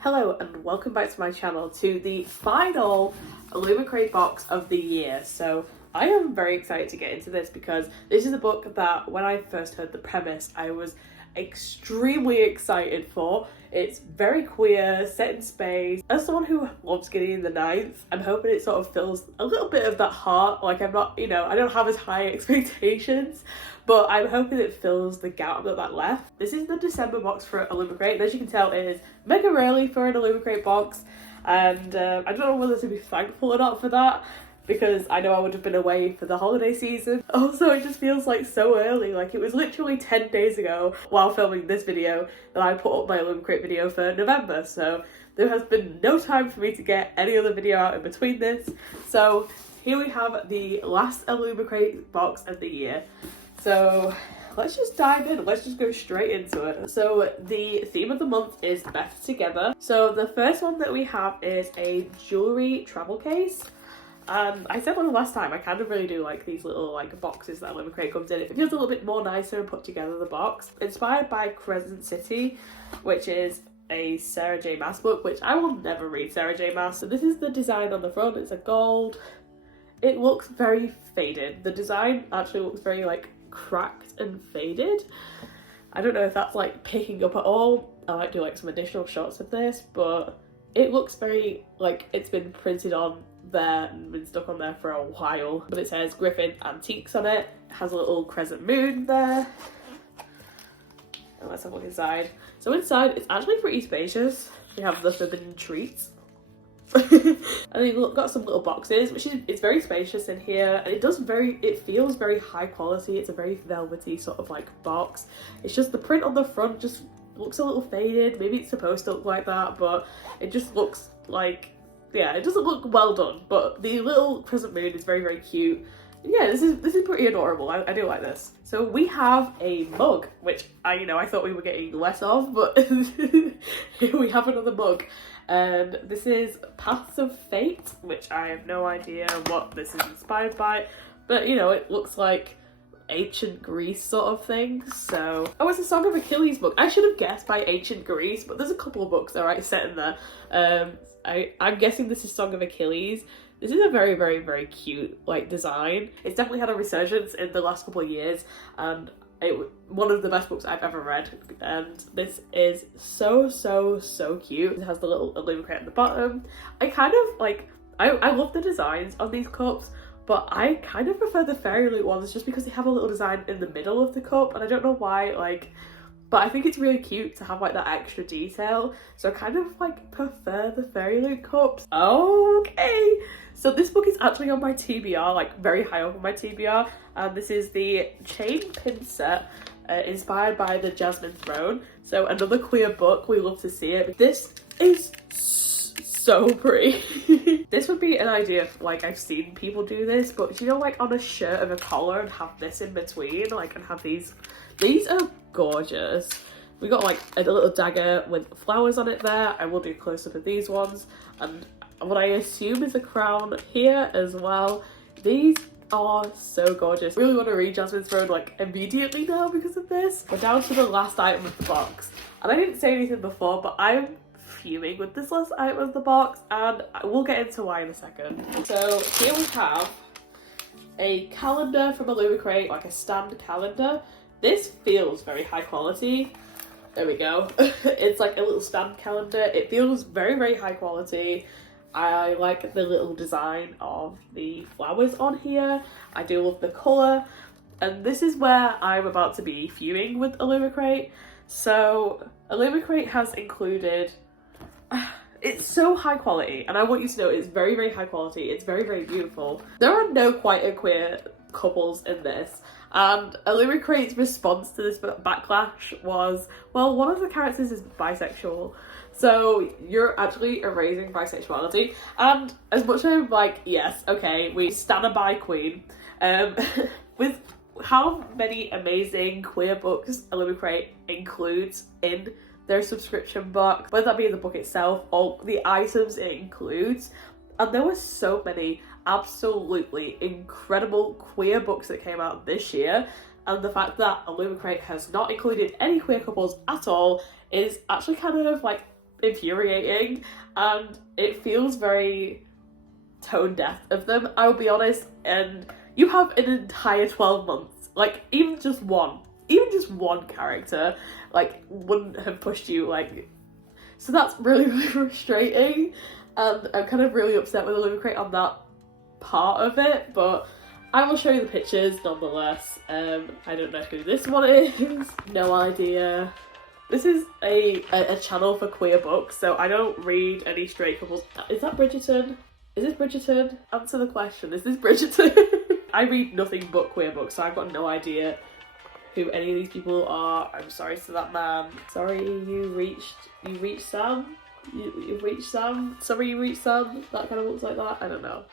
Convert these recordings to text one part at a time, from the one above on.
Hello and welcome back to my channel to the final Illumicrate box of the year. So I am very excited to get into this because this is a book that when I first heard the premise I was extremely excited for. It's very queer, set in space. As someone who loves Gideon the Ninth, I'm hoping it sort of fills a little bit of that heart. Like I'm not, I don't have as high expectations, but I'm hoping it fills the gap that left. This is the December box for Illumicrate, and as you can tell it is mega early for an Illumicrate box, and I don't know whether to be thankful or not for that, because I know I would have been away for the holiday season. Also, it just feels like so early. Like it was literally 10 days ago while filming this video that I put up my Illumicrate video for November. So there has been no time for me to get any other video out in between this. So here we have the last Illumicrate box of the year. So let's just dive in. Let's just go straight into it. So the theme of the month is Better Together. So the first one that we have is a jewelry travel case. I said one the last time, I kind of really do like these little like boxes that Illumicrate comes in. It feels a little bit more nicer and put together, the box. Inspired by Crescent City, which is a Sarah J Maas book, which I will never read Sarah J Maas. So this is the design on the front. It's a gold. It looks very faded. The design actually looks very like cracked and faded. I don't know if that's like picking up at all. I might do like some additional shots of this, but it looks very like it's been printed on there and been stuck on there for a while. But it says Griffin Antiques on it. It has a little crescent moon there. And let's have a look inside. So inside it's actually pretty spacious. We have the forbidden treats. And then you've got some little boxes, which is it's very spacious in here, and it feels very high quality. It's a very velvety sort of like box. It's just the print on the front just looks a little faded. Maybe it's supposed to look like that, but it just looks like, yeah, it doesn't look well done. But the little crescent moon is very, very cute. Yeah, this is pretty adorable. I do like this. So we have a mug, which I thought we were getting less of, but here we have another mug. And this is Paths of Fate, which I have no idea what this is inspired by, but it looks like ancient Greece sort of thing. So, oh, it's a Song of Achilles book. I should have guessed by ancient Greece, but there's a couple of books alright set in there. I'm guessing this is Song of Achilles. This is a very, very, very cute like design. It's definitely had a resurgence in the last couple of years, and one of the best books I've ever read, and this is so cute. It has the little Illumicrate at the bottom. I kind of like, I love the designs on these cups, but I kind of prefer the fairy loot ones just because they have a little design in the middle of the cup, and I don't know why, like, but I think it's really cute to have like that extra detail, so I kind of like prefer the fairy loot cups. Okay, so this book is actually on my TBR, like very high up on my TBR, and this is the Chain Pin set, inspired by the Jasmine Throne. So another queer book, we love to see it. This is so pretty. This would be an idea if like I've seen people do this, but like on a shirt and a collar and have this in between, like, and have these are gorgeous. We got like a little dagger with flowers on it there. I will do close up of these ones, and what I assume is a crown here as well. These are so gorgeous. I really want to read Jasmine Throne like immediately now because of this. We're down to the last item of the box, and I didn't say anything before, but I'm fuming with this last item of the box, and we'll get into why in a second. So here we have a calendar from Illumicrate, like a stand calendar. This feels very high quality. There we go. It's like a little stand calendar. It feels very, very high quality. I like the little design of the flowers on here. I do love the colour. And this is where I'm about to be fuming with Illumicrate. So Illumicrate has included, it's so high quality, and I want you to know it's very, very high quality. It's very, very beautiful. There are no quite a queer couples in this, and Illumicrate's response to this backlash was, well, one of the characters is bisexual, so you're actually erasing bisexuality. And as much as I'm like, yes, okay, we stand a bi queen, with how many amazing queer books Illumicrate includes in their subscription box, whether that be the book itself or the items it includes, and there were so many absolutely incredible queer books that came out this year, and the fact that Illumicrate has not included any queer couples at all is actually kind of like infuriating, and it feels very tone deaf of them, I'll be honest. And you have an entire 12 months, like even just one character like wouldn't have pushed you, like, so that's really, really frustrating, and I'm kind of really upset with Illumicrate on that part of it, but I will show you the pictures nonetheless. I don't know who this one is, no idea. This is a channel for queer books, so I don't read any straight couples. Is that Bridgerton? Is this Bridgerton? Answer the question, is this Bridgerton? I read nothing but queer books, so I've got no idea who any of these people are. I'm sorry to that man. Sorry you reached Sam? You reached Sam? Sorry you reached Sam? That kind of looks like that? I don't know.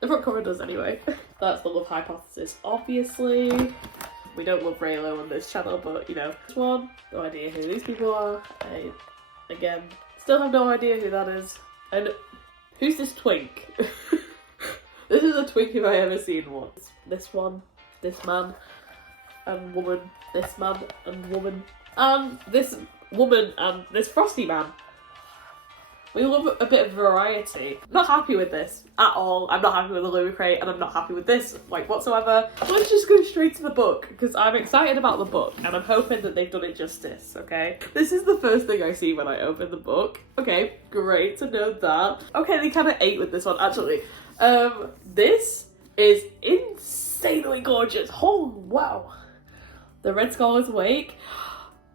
The front cover does anyway. That's the love hypothesis, obviously. We don't love Raylo on this channel, but you know. This one, no idea who these people are. Again, still have no idea who that is. And who's this twink? This is a twink if I ever seen one. This one, this man and woman, this man and woman, and this woman and this frosty man. We love a bit of variety. I'm not happy with this at all. I'm not happy with Illumicrate, and I'm not happy with this, like, whatsoever. Let's just go straight to the book, because I'm excited about the book, and I'm hoping that they've done it justice, okay? This is the first thing I see when I open the book. Okay, great to know that. Okay, they kind of ate with this one, actually. This is insanely gorgeous. Oh, wow. The Red Scholar's Wake.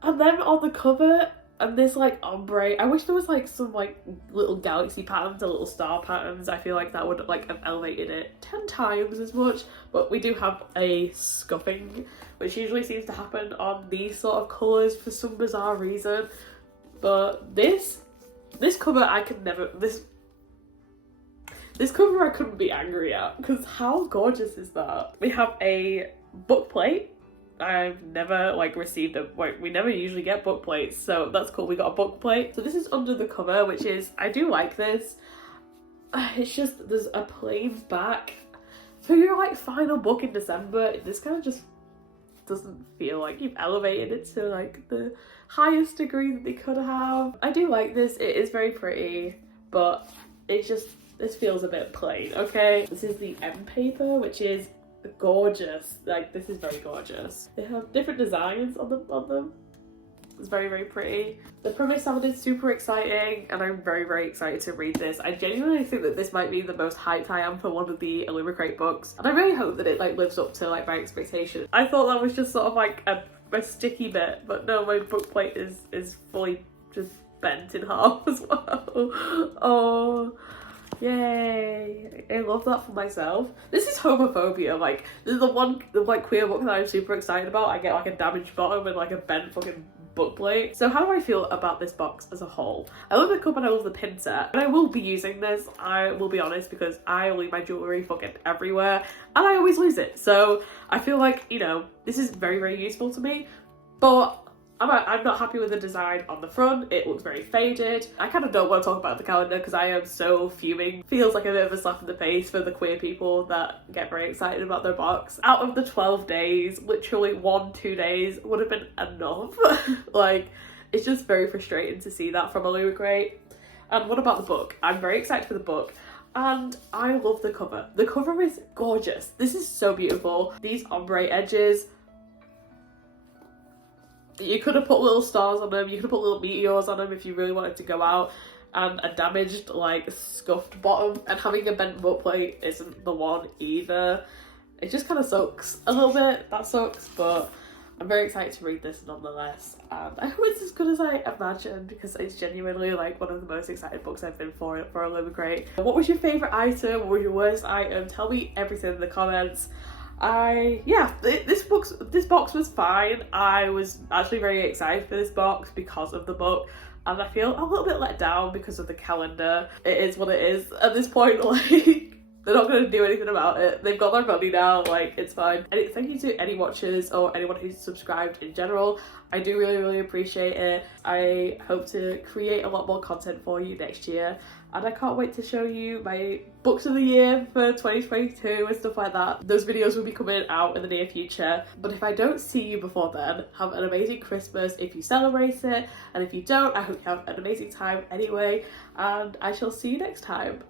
And then on the cover, and this like ombre, I wish there was like some like little galaxy patterns or little star patterns. I feel like that would like have elevated it 10 times as much. But we do have a scuffing, which usually seems to happen on these sort of colours for some bizarre reason. But this cover I could never, this cover I couldn't be angry at, because how gorgeous is that? We have a book plate. I've never like received a, like, we never usually get book plates, so that's cool. We got a book plate. So this is under the cover, which is, I do like this. It's just, there's a plain back. For your like final book in December, this kind of just doesn't feel like you've elevated it to like the highest degree that they could have. I do like this, it is very pretty, but it's just, this feels a bit plain, okay? This is the end paper, which is gorgeous. Like, this is very gorgeous. They have different designs on them. It's very, very pretty. The premise sounded super exciting, and I'm very, very excited to read this. I genuinely think that this might be the most hyped I am for one of the Illumicrate books, and I really hope that it like lives up to like my expectations. I thought that was just sort of like a sticky bit, but no, my book plate is fully just bent in half as well. Oh, yay. I love that for myself. This is homophobia. Like, this is the like queer book that I'm super excited about. I get like a damaged bottom and like a bent fucking book plate. So how do I feel about this box as a whole? I love the cup and I love the pin set, and I will be using this, I will be honest, because I leave my jewellery fucking everywhere and I always lose it. So I feel like, you know, this is very, very useful to me, but I'm not happy with the design on the front. It looks very faded. I kind of don't want to talk about the calendar because I am so fuming. Feels like a bit of a slap in the face for the queer people that get very excited about their box. Out of the 12 days, literally 1-2 days would have been enough. Like, it's just very frustrating to see that from Illumicrate. And what about the book? I'm very excited for the book. And I love the cover. The cover is gorgeous. This is so beautiful. These ombre edges. You could have put little stars on them, you could have put little meteors on them if you really wanted to go out, and a damaged, like, scuffed bottom, and having a bent book plate isn't the one either. It just kind of sucks a little bit, that sucks, but I'm very excited to read this nonetheless, and I hope it's as good as I imagined, because it's genuinely, like, one of the most excited books I've been for Illumicrate. What was your favourite item? What was your worst item? Tell me everything in the comments. This box was fine. I was actually very excited for this box because of the book, and I feel a little bit let down because of the calendar. It is what it is at this point. Like, They're not going to do anything about it. They've got their money now, like, it's fine. And thank you to any watchers or anyone who's subscribed in general. I do really appreciate it. I hope to create a lot more content for you next year, and I can't wait to show you my books of the year for 2022 and stuff like that. Those videos will be coming out in the near future, but if I don't see you before then, have an amazing Christmas if you celebrate it, and if you don't, I hope you have an amazing time anyway, and I shall see you next time.